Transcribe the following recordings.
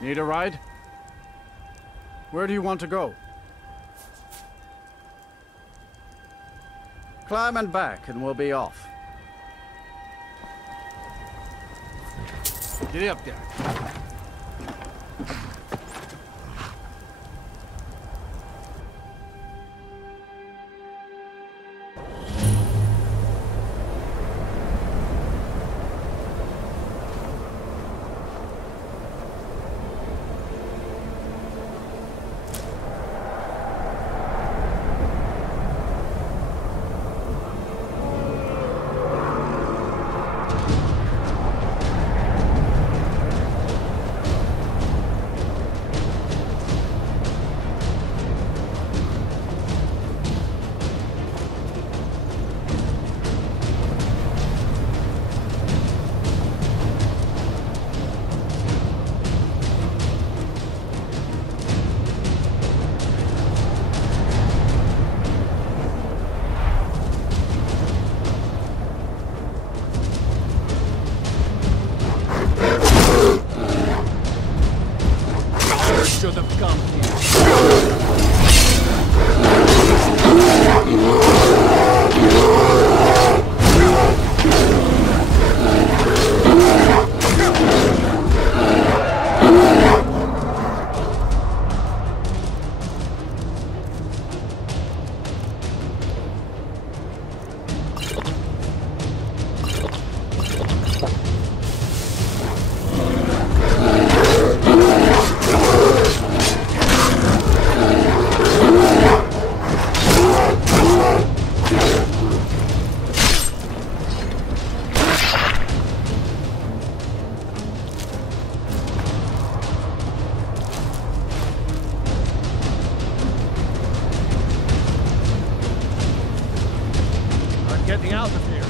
Need a ride? Where do you want to go? Climb and back, and we'll be off. Get up there. Getting out of here.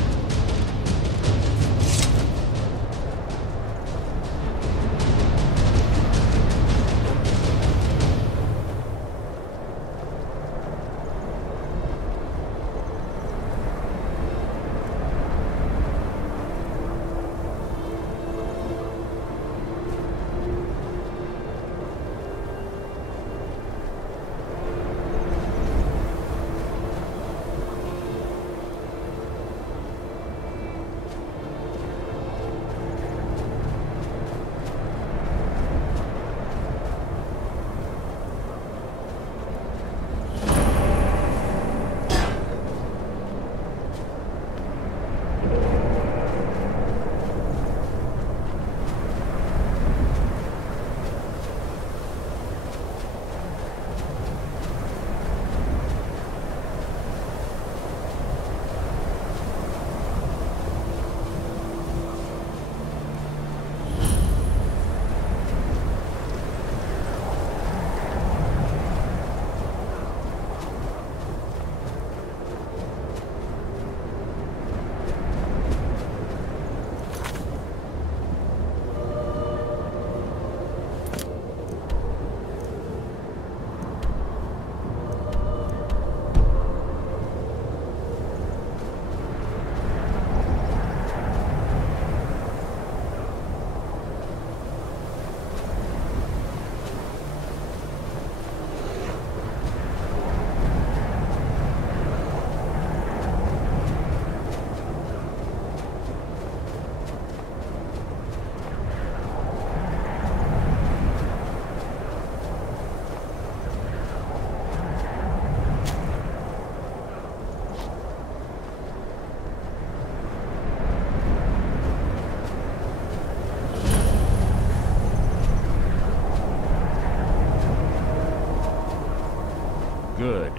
Good.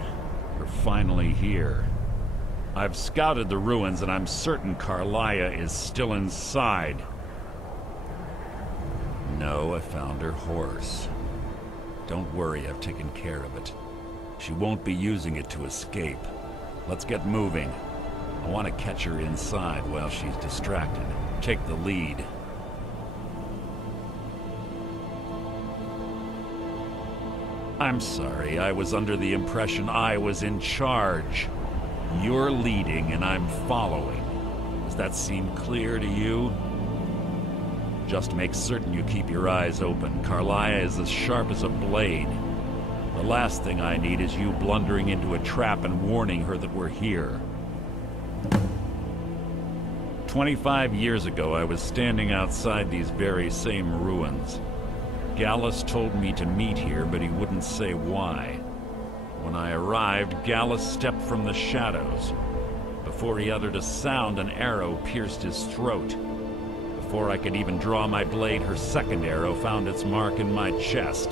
You're finally here. I've scouted the ruins and I'm certain Carlia is still inside. No, I found her horse. Don't worry, I've taken care of it. She won't be using it to escape. Let's get moving. I want to catch her inside while she's distracted. Take the lead. I'm sorry, I was under the impression I was in charge. You're leading and I'm following. Does that seem clear to you? Just make certain you keep your eyes open. Carlia is as sharp as a blade. The last thing I need is you blundering into a trap and warning her that we're here. 25 years ago, I was standing outside these very same ruins. Gallus told me to meet here, but he wouldn't say why. When I arrived, Gallus stepped from the shadows. Before he uttered a sound, an arrow pierced his throat. Before I could even draw my blade, her second arrow found its mark in my chest.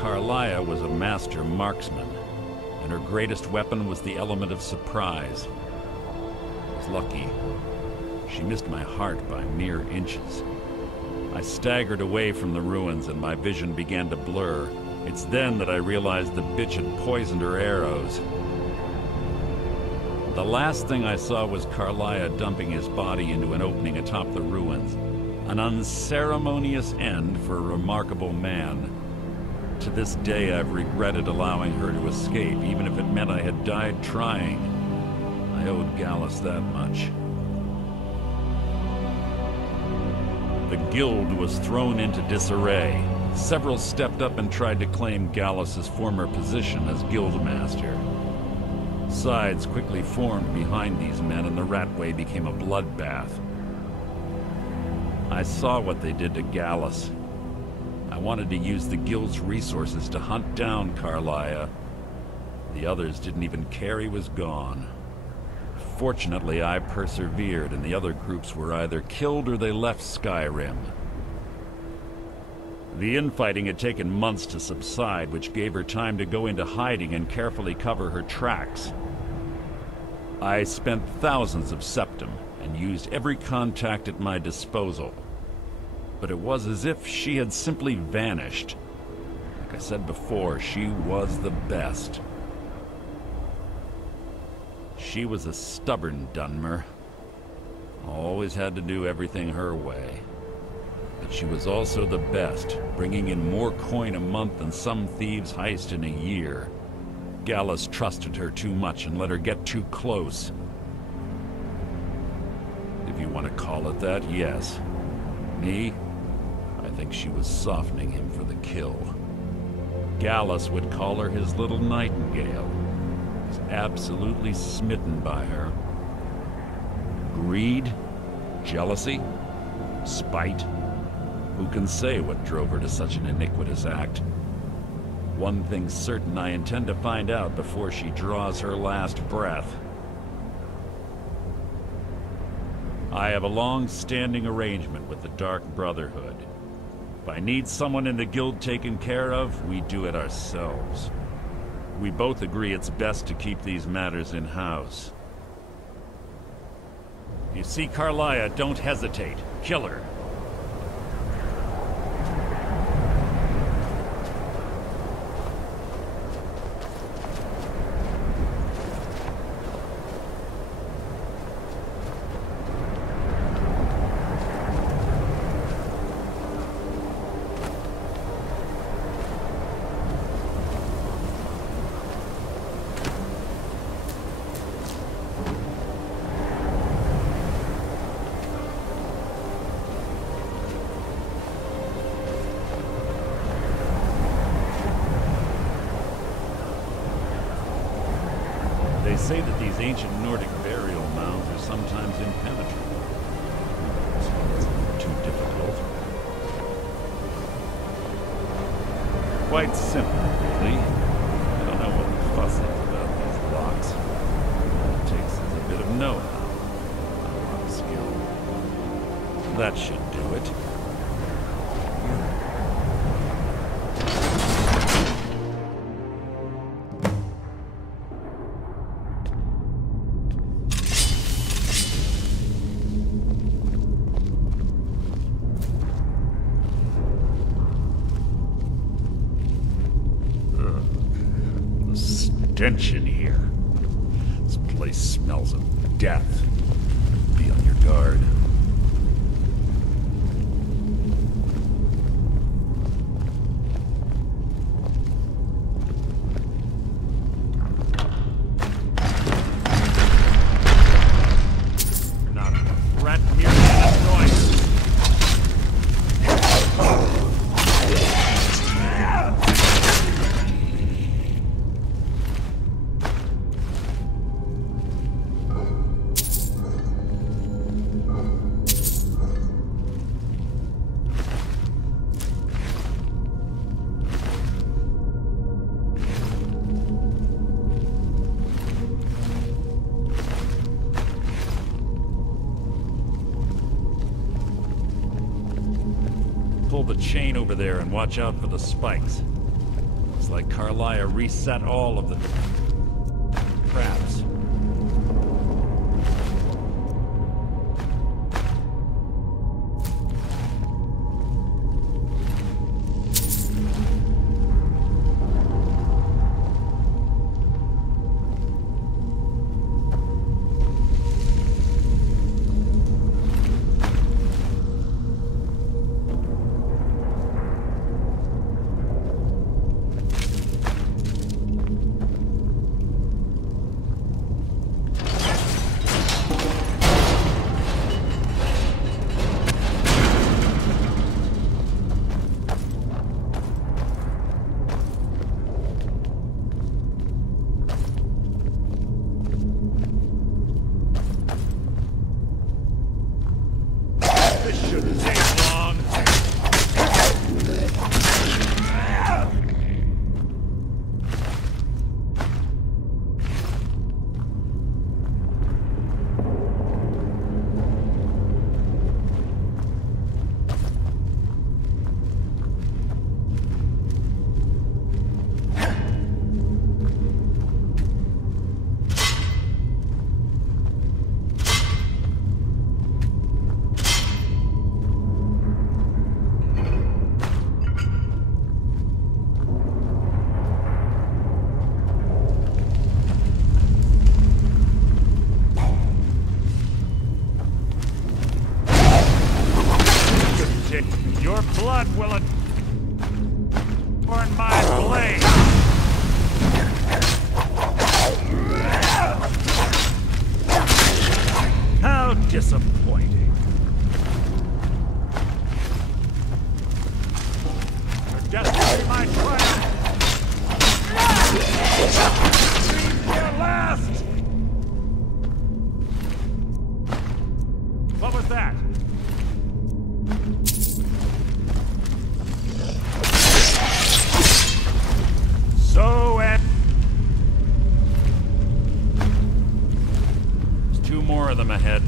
Carlia was a master marksman, and her greatest weapon was the element of surprise. I was lucky. She missed my heart by mere inches. I staggered away from the ruins, and my vision began to blur. It's then that I realized the bitch had poisoned her arrows. The last thing I saw was Carlia dumping his body into an opening atop the ruins. An unceremonious end for a remarkable man. To this day, I've regretted allowing her to escape, even if it meant I had died trying. I owed Gallus that much. The guild was thrown into disarray. Several stepped up and tried to claim Gallus's former position as guildmaster. Sides quickly formed behind these men, and the Ratway became a bloodbath. I saw what they did to Gallus. I wanted to use the guild's resources to hunt down Carlia. The others didn't even care he was gone. Fortunately, I persevered, and the other groups were either killed or they left Skyrim. The infighting had taken months to subside, which gave her time to go into hiding and carefully cover her tracks. I spent thousands of septum and used every contact at my disposal. But it was as if she had simply vanished. Like I said before, she was the best. She was a stubborn Dunmer. Always had to do everything her way. But she was also the best, bringing in more coin a month than some thieves heist in a year. Gallus trusted her too much and let her get too close. If you want to call it that, yes. Me? I think she was softening him for the kill. Gallus would call her his little nightingale. He was absolutely smitten by her. Greed? Jealousy? Spite? Who can say what drove her to such an iniquitous act? One thing's certain, I intend to find out before she draws her last breath. I have a long-standing arrangement with the Dark Brotherhood. If I need someone in the guild taken care of, we do it ourselves. We both agree it's best to keep these matters in-house. If you see Carlia, don't hesitate. Kill her. They say that these ancient Nordic burial mounds are sometimes impenetrable. It's too difficult. Quite simple, really. I don't know what the fuss is about these locks. All it takes is a bit of know-how, not a lot of skill. That should do it. Stench in here. This place smells of death. Be on your guard. Not a threat here to destroy. Control the chain over there and watch out for the spikes. It's like Carlia reset all of the traps. Disappointing. Your destiny, my triumph. Your last. What was that? So there's two more of them ahead.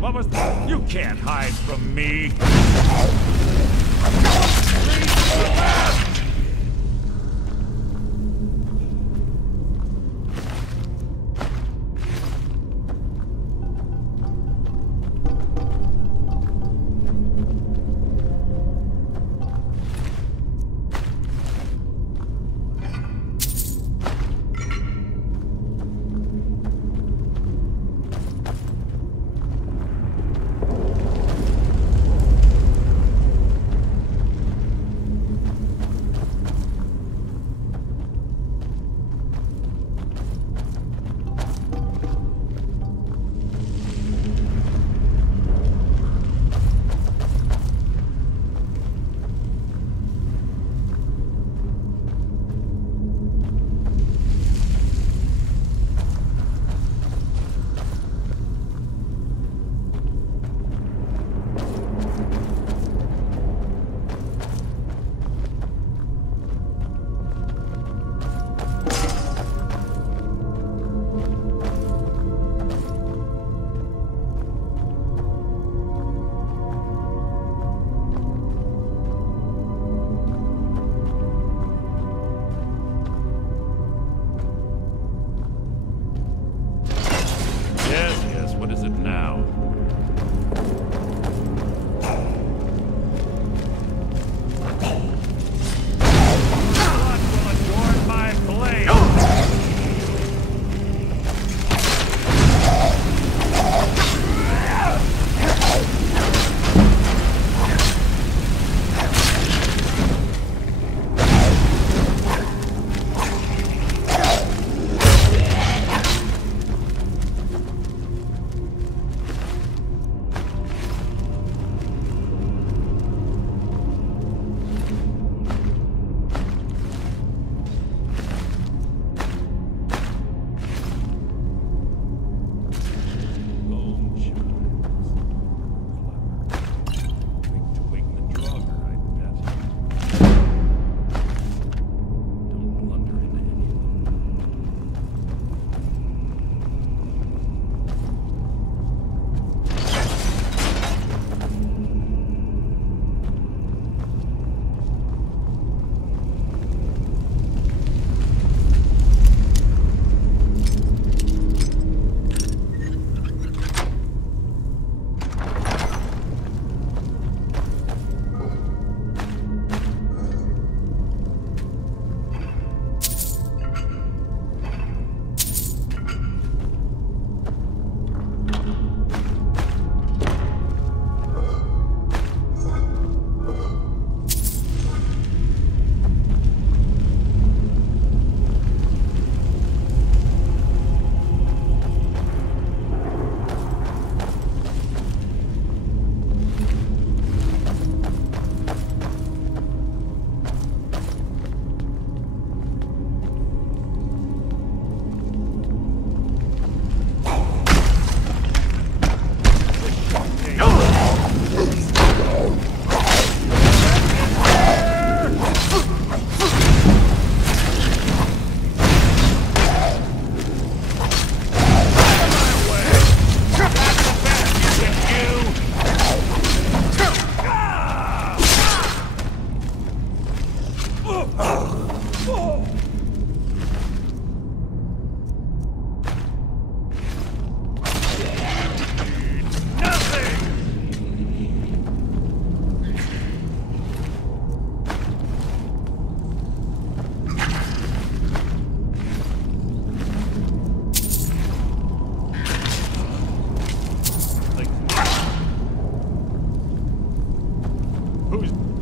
What was that? You can't hide from me!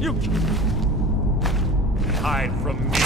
You can't hide from me.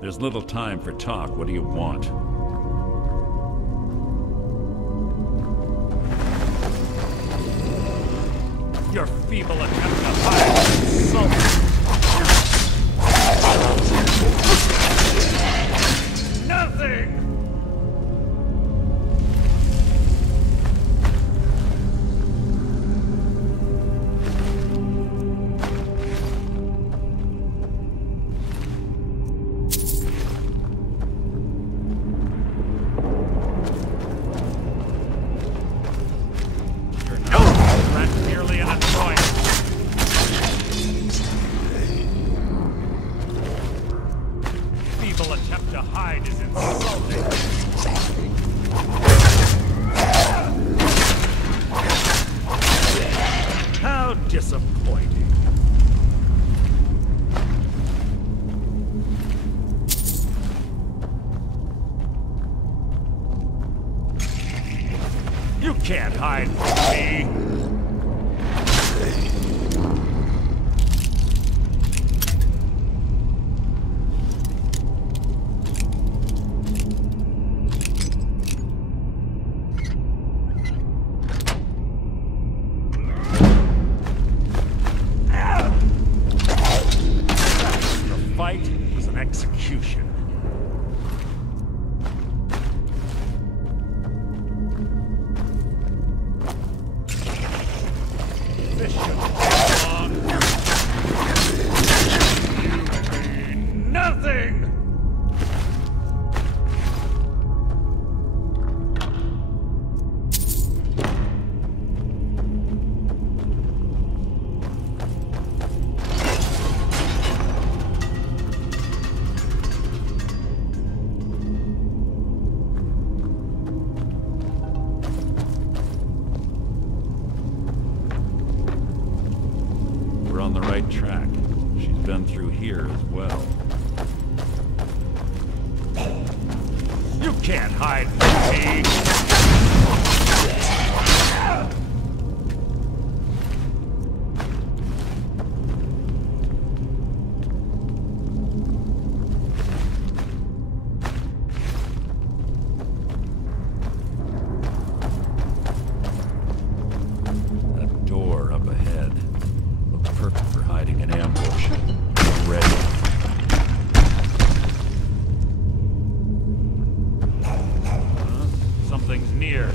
There's little time for talk. What do you want? Your feeble attempt to hide insults. Nothing! You can't hide from me! The fight was an execution. On the right track. She's been through here as well. You can't hide from me! Who's near?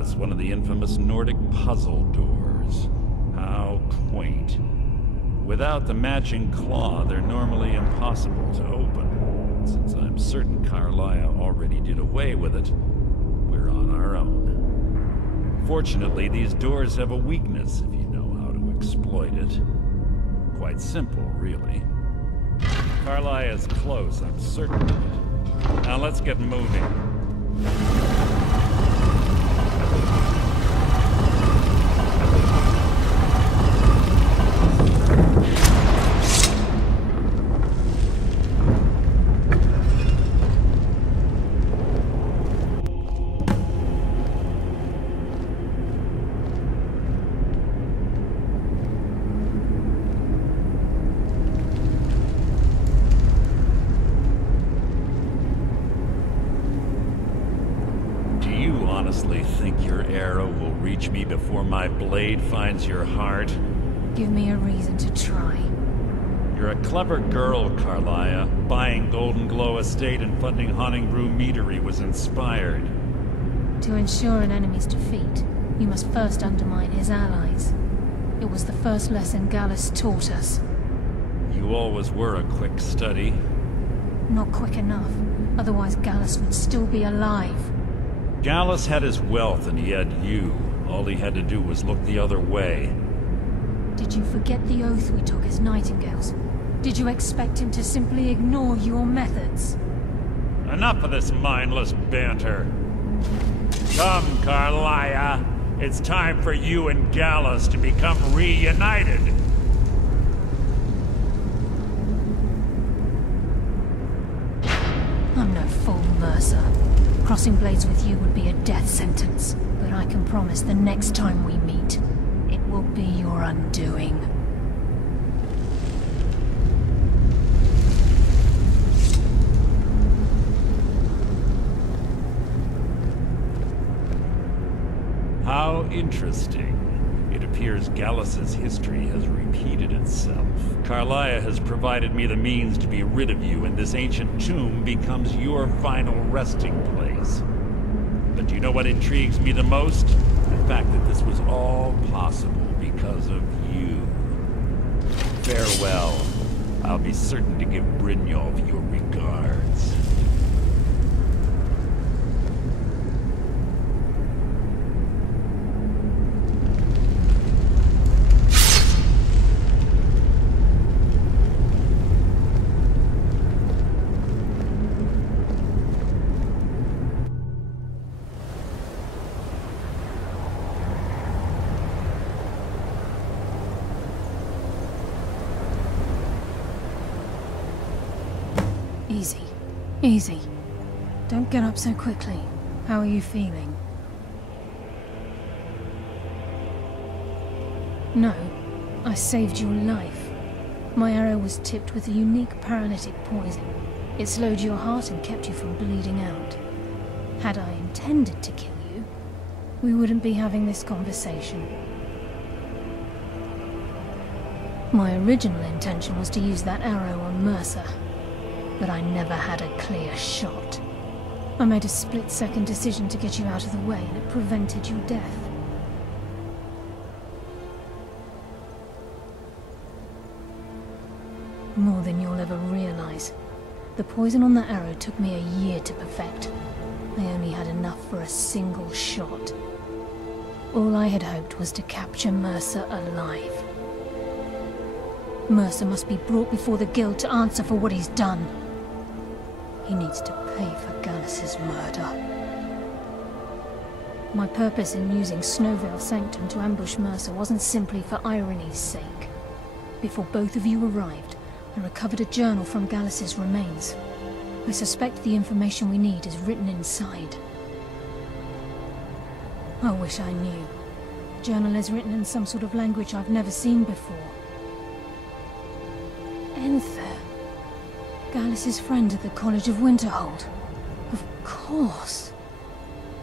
It's one of the infamous Nordic puzzle doors. How quaint. Without the matching claw, they're normally impossible to open. Since I'm certain Carlia already did away with it, we're on our own. Fortunately, these doors have a weakness if you know how to exploit it. Quite simple, really. Carlia is close, I'm certain of it. Now let's get moving. reach me before my blade finds your heart? Give me a reason to try. You're a clever girl, Carlia. Buying Golden Glow Estate and funding Haunting Brew Meadery was inspired. To ensure an enemy's defeat, you must first undermine his allies. It was the first lesson Gallus taught us. You always were a quick study. Not quick enough. Otherwise Gallus would still be alive. Gallus had his wealth and he had you. All he had to do was look the other way. Did you forget the oath we took as Nightingales? Did you expect him to simply ignore your methods? Enough of this mindless banter. Come, Carlia. It's time for you and Gallus to become reunited. I'm no fool, Mercer. Crossing blades with you would be a death sentence. But I can promise the next time we meet, it will be your undoing. How interesting. It appears Gallus's history has repeated itself. Carlia has provided me the means to be rid of you, and this ancient tomb becomes your final resting place. But do you know what intrigues me the most? The fact that this was all possible because of you. Farewell. I'll be certain to give Brynjolf your regards. Easy. Easy. Don't get up so quickly. How are you feeling? No. I saved your life. My arrow was tipped with a unique paralytic poison. It slowed your heart and kept you from bleeding out. Had I intended to kill you, we wouldn't be having this conversation. My original intention was to use that arrow on Mercer, but I never had a clear shot. I made a split-second decision to get you out of the way, and it prevented your death. More than you'll ever realize. The poison on that arrow took me a year to perfect. I only had enough for a single shot. All I had hoped was to capture Mercer alive. Mercer must be brought before the Guild to answer for what he's done. He needs to pay for Gallus's murder. My purpose in using Snowveil Sanctum to ambush Mercer wasn't simply for irony's sake. Before both of you arrived, I recovered a journal from Gallus's remains. I suspect the information we need is written inside. I wish I knew. The journal is written in some sort of language I've never seen before. Enther. Gallus's friend at the College of Winterhold. Of course.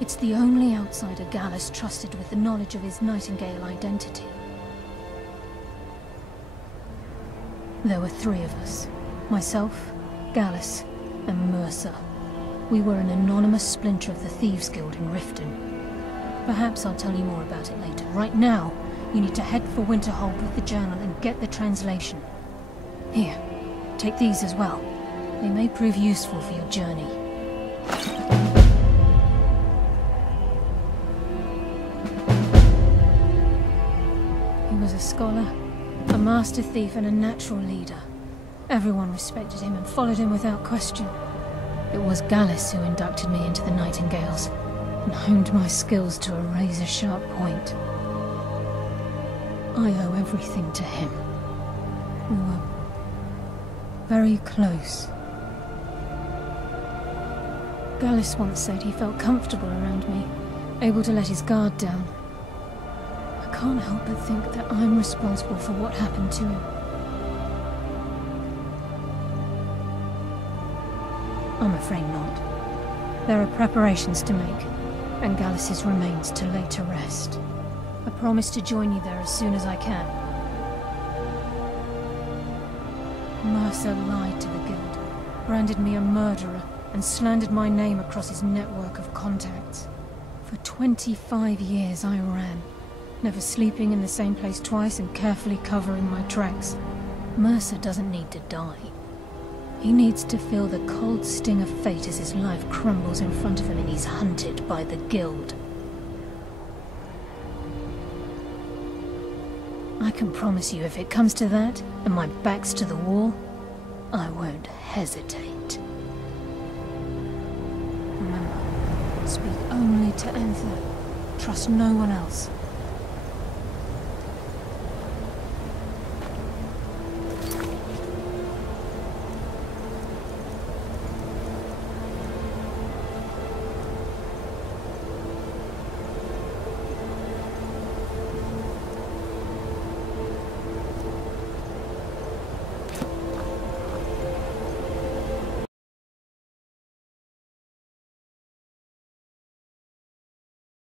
It's the only outsider Gallus trusted with the knowledge of his Nightingale identity. There were three of us. Myself, Gallus, and Mercer. We were an anonymous splinter of the Thieves Guild in Riften. Perhaps I'll tell you more about it later. Right now, you need to head for Winterhold with the journal and get the translation. Here, take these as well. They may prove useful for your journey. He was a scholar, a master thief, and a natural leader. Everyone respected him and followed him without question. It was Gallus who inducted me into the Nightingales, and honed my skills to a razor-sharp point. I owe everything to him. We were very close. Gallus once said he felt comfortable around me, able to let his guard down. I can't help but think that I'm responsible for what happened to him. I'm afraid not. There are preparations to make, and Gallus's remains to lay to rest. I promise to join you there as soon as I can. Mercer lied to the Guild, branded me a murderer, and slandered my name across his network of contacts. For 25 years I ran, never sleeping in the same place twice and carefully covering my tracks. Mercer doesn't need to die. He needs to feel the cold sting of fate as his life crumbles in front of him and he's hunted by the Guild. I can promise you, if it comes to that, and my back's to the wall, I won't hesitate. Remember, speak only to Anther. Trust no one else.